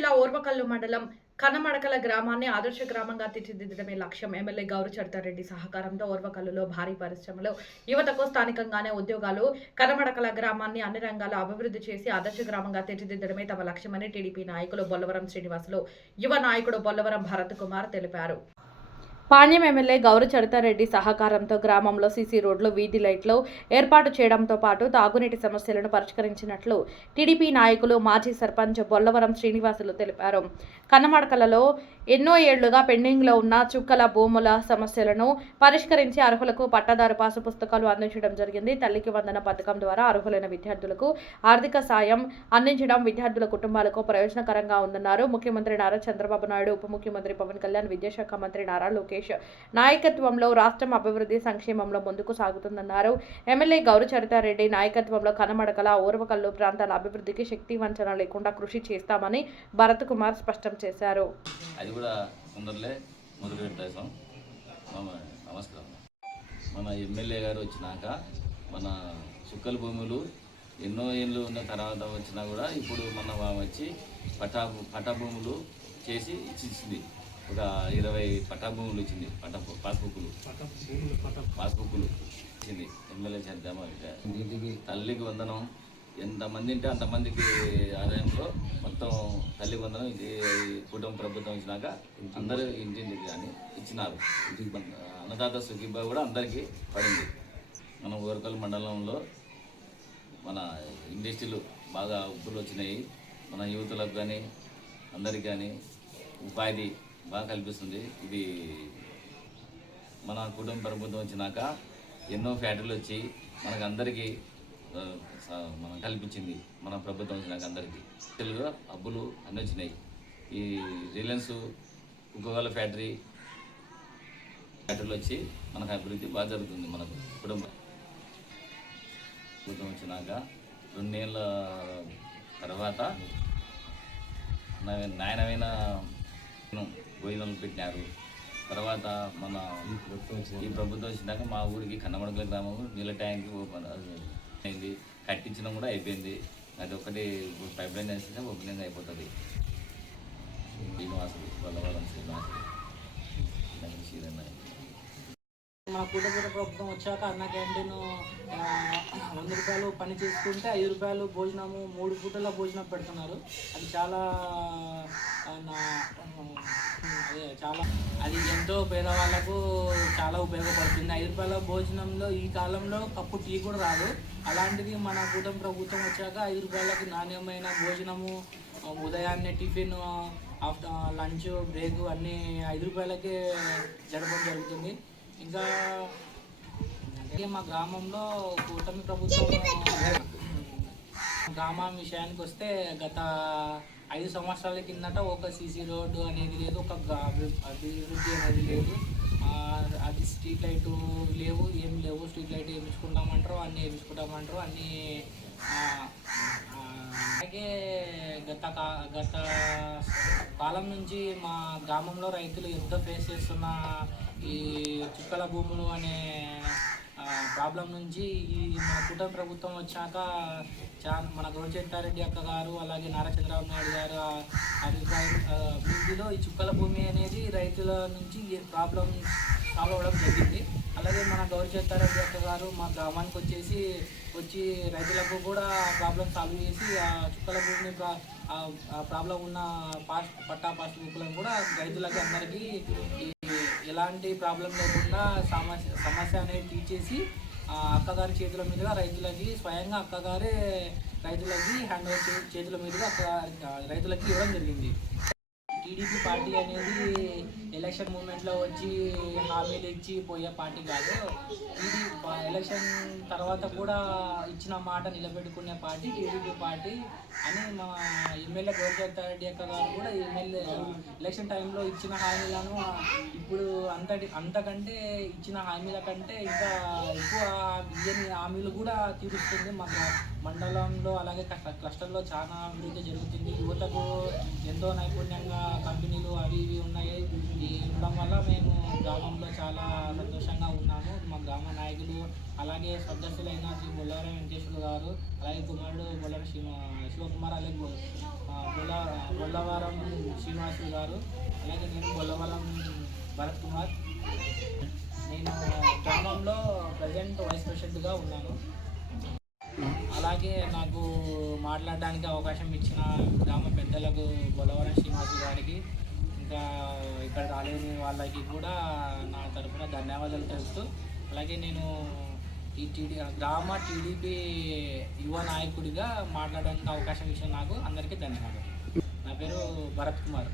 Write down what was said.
జిల్లా ఓర్వకల్లు మండలం కనమడకల గ్రామాన్ని ఆదర్శ గ్రామంగా తీర్చిదిద్దడమే లక్ష్యం. ఎమ్మెల్యే గౌరు చరితారెడ్డి సహకారంతో ఓర్వకల్లులో భారీ పరిశ్రమలు, యువతకు స్థానికంగానే ఉద్యోగాలు, కనమడకల గ్రామాన్ని అన్ని రంగాల్లో అభివృద్ధి చేసి ఆదర్శ గ్రామంగా తీర్చిదిద్దడమే తమ లక్ష్యమని టీడీపీ నాయకులు బొల్లవరం శ్రీనివాసులు, యువ నాయకుడు బొల్లవరం భరత్ కుమార్ తెలిపారు. పాణ్యం ఎమ్మెల్యే గౌరు చరితారెడ్డి సహకారంతో గ్రామంలో సీసీ రోడ్లు, వీధి లైట్లు ఏర్పాటు చేయడంతో పాటు తాగునీటి సమస్యలను పరిష్కరించినట్లు టీడీపీ నాయకులు, మాజీ సర్పంచ్ బొల్లవరం శ్రీనివాసులు తెలిపారు. కన్నమడకలలో ఎన్నో ఏళ్లుగా పెండింగ్లో ఉన్న చుక్కల భూముల సమస్యలను పరిష్కరించి అర్హులకు పట్టాదారు పాసు పుస్తకాలు అందించడం జరిగింది. తల్లికి వందన పథకం ద్వారా అర్హులైన విద్యార్థులకు ఆర్థిక సాయం అందించడం విద్యార్థుల కుటుంబాలకు ప్రయోజనకరంగా ఉందన్నారు. ముఖ్యమంత్రి నారా చంద్రబాబు నాయుడు, ఉప ముఖ్యమంత్రి పవన్ కళ్యాణ్, విద్యాశాఖ మంత్రి నారా లోకేష్ నాయకత్వంలో రాష్ట్రం అభివృద్ధి సంక్షేమంలో ముందుకు సాగుతుందన్నారు. ఎమ్మెల్యే గౌరు చరితారెడ్డి నాయకత్వంలో కనమడకల, ఓర్వకల్లు ప్రాంతాల అభివృద్ధికి శక్తి వంచన లేకుండా కృషి చేస్తామని భరత్ కుమార్ స్పష్టం చేశారు. అది కూడా తొందరలే మొదలు పెట్టేసాం. నమస్కారం. మన ఎమ్మెల్యే గారు వచ్చినాక మన చుక్కల భూములు ఎన్నో ఏళ్ళు ఉన్న తర్వాత వచ్చినా కూడా ఇప్పుడు మన వచ్చి పట్టా భూములు చేసి ఇచ్చింది. ఒక 20 పట్టా భూములు ఇచ్చింది. పాస్బుక్లు ఇచ్చింది ఎమ్మెల్యే చేద్దామా. తల్లికి వందనం ఎంతమంది ఉంటే అంతమందికి ఆదాయంలో మొత్తం తల్లికి వందనం ఇది కుటుంబ ప్రభుత్వం ఇచ్చినాక అందరూ ఇంటింటికి కానీ ఇచ్చినారు. అన్నదాత సుఖీభా కూడా అందరికీ పడింది. మన ఓర్వకల్ మండలంలో మన ఇండస్ట్రీలు బాగా ఉప్పులు వచ్చినాయి. మన యువతులకు కానీ అందరికి కానీ ఉపాధి బాగా కల్పిస్తుంది. ఇది మన కుటుంబ ప్రభుత్వం వచ్చినాక ఎన్నో ఫ్యాక్టరీలు వచ్చి మనకు అందరికీ మనం కల్పించింది. మన ప్రభుత్వం వచ్చినాక అందరికీ తెలుగు అబ్బులు అన్నీ వచ్చినాయి. ఈ రిలయన్స్ కుక్కగల ఫ్యాక్టరీలు వచ్చి మనకు అభివృద్ధి బాగా జరుగుతుంది. మనకు కుటుంబ ప్రభుత్వం వచ్చినాక 2 ఏళ్ళ తర్వాత నాయనమైన భోజనాలు పెట్టినారు. తర్వాత మన ఈ ప్రభుత్వం వచ్చినాక మా ఊరికి కన్నమడకల గ్రామం నీళ్ళ ట్యాంక్ ఓపెన్ అయింది. కట్టించడం కూడా అయిపోయింది. అది ఒకటి పైప్ లైన్ వేస్తే ఓపెనింగ్ అయిపోతుంది. శ్రీనివాసులు, బొల్లవరం శ్రీనివాసులు. మన కూటమి ప్రభుత్వం వచ్చాక అన్న క్యాంటీన్ 100 రూపాయలు పని చేసుకుంటే 5 రూపాయలు భోజనము 3 పూటల భోజనం పెడుతున్నారు. అది చాలా అది ఎంతో పేదవాళ్ళకు చాలా ఉపయోగపడుతుంది. 5 రూపాయల భోజనంలో ఈ కాలంలో కప్పు టీ కూడా రాదు. అలాంటిది మన కూటమి ప్రభుత్వం వచ్చాక 5 రూపాయలకి నాణ్యమైన భోజనము, ఉదయాన్నే టిఫిన్, ఆఫ్టర్ లంచ్, బ్రేక్ అన్నీ 5 రూపాయలకే జరపడం జరుగుతుంది. ఇంకా మా గ్రామంలో కూటమి ప్రభుత్వం గ్రామం విషయానికి వస్తే గత 5 సంవత్సరాల కిందట ఒక సీసీ రోడ్డు అనేది లేదు, ఒక అభివృద్ధి అనేది లేదు. అది స్ట్రీట్ లైటు లేవు, ఏం లేవు. స్ట్రీట్ లైట్ వేయించుకుంటామంటారు, అన్నీ వేయించుకుంటామంటారు, అన్నీ. అలాగే గత కాలం నుంచి మా గ్రామంలో రైతులు ఎంతో ఫేస్ చేస్తున్న ఈ చుక్కల భూములు అనే ప్రాబ్లం నుంచి ఈ మన కూటమి ప్రభుత్వం వచ్చాక మన గౌరు చరితారెడ్డి అక్క గారు, అలాగే నారా చంద్రబాబు నాయుడు గారు అభివృద్ధిలో ఈ చుక్కల భూమి అనేది రైతుల నుంచి ప్రాబ్లం సాల్వ్ అవ్వడం జరిగింది. అలాగే మన గౌరు చరితారెడ్డి అక్క గారు మా గ్రామానికి వచ్చి రైతులకు కూడా ప్రాబ్లం సాల్వ్ చేసి ఆ చుక్కల భూమిని ప్రాబ్లం ఉన్న పట్టా పాస్బుక్లను కూడా రైతులకి అందరికీ ఎలాంటి ప్రాబ్లం లేకుండా సమస్య అనేది తీర్చేసి అక్కగారి చేతుల మీదుగా రైతులకి స్వయంగా అక్కగారే రైతులకి హ్యాండ్ ఓవర్ చేతుల మీదుగా రైతులకి ఇవ్వడం జరిగింది. టీడీపీ పార్టీ అనేది ఎలక్షన్ మూమెంట్లో వచ్చి హామీలు ఇచ్చి పోయే పార్టీ కాదు. ఇది ఎలక్షన్ తర్వాత కూడా ఇచ్చిన మాట నిలబెట్టుకునే పార్టీ టీడీపీ పార్టీ అని మా ఎమ్మెల్యే గౌరు చరితారెడ్డి అక్క గారు కూడా ఎలక్షన్ టైంలో ఇచ్చిన హామీలను ఇప్పుడు అంతకంటే ఇచ్చిన హామీల కంటే ఇంకా ఎక్కువ ఇయని హామీలు కూడా తీరుస్తుంది. మన మండలంలో అలాగే క్లస్టర్లో చాలా అభివృద్ధి జరుగుతుంది. యువతకు ఎంతో నైపుణ్యంగా కంపెనీలు అవి ఇవి ఉన్నాయి. ఈ ఉండడం వల్ల మేము గ్రామంలో చాలా సంతోషంగా ఉన్నాము. మా గ్రామ నాయకులు అలాగే సదస్సులైన శ్రీ బొల్లవరం వెంకటేశ్వరులు గారు, అలాగే కుమారుడు బొల్లవరం శివకుమార్, అలాగే బొల్లవరం శ్రీనివాసులు గారు, అలాగే నేను బొల్లవరం భరత్ కుమార్. నేను గ్రామంలో ప్రజెంట్ వైస్ ప్రెసిడెంట్గా ఉన్నాను. అలాగే నాకు మాట్లాడడానికి అవకాశం ఇచ్చిన గ్రామ పెద్దలకు బొల్లవరం శ్రీనివాసు గారికి, ఇంకా ఇక్కడ రాలేని వాళ్ళకి కూడా నా తరఫున ధన్యవాదాలు తెలుపుతూ, అలాగే నేను ఈ గ్రామ టీడీపీ యువ నాయకుడిగా మాట్లాడడానికి అవకాశం ఇచ్చిన నాకు అందరికీ ధన్యవాదాలు. నా పేరు భరత్ కుమార్.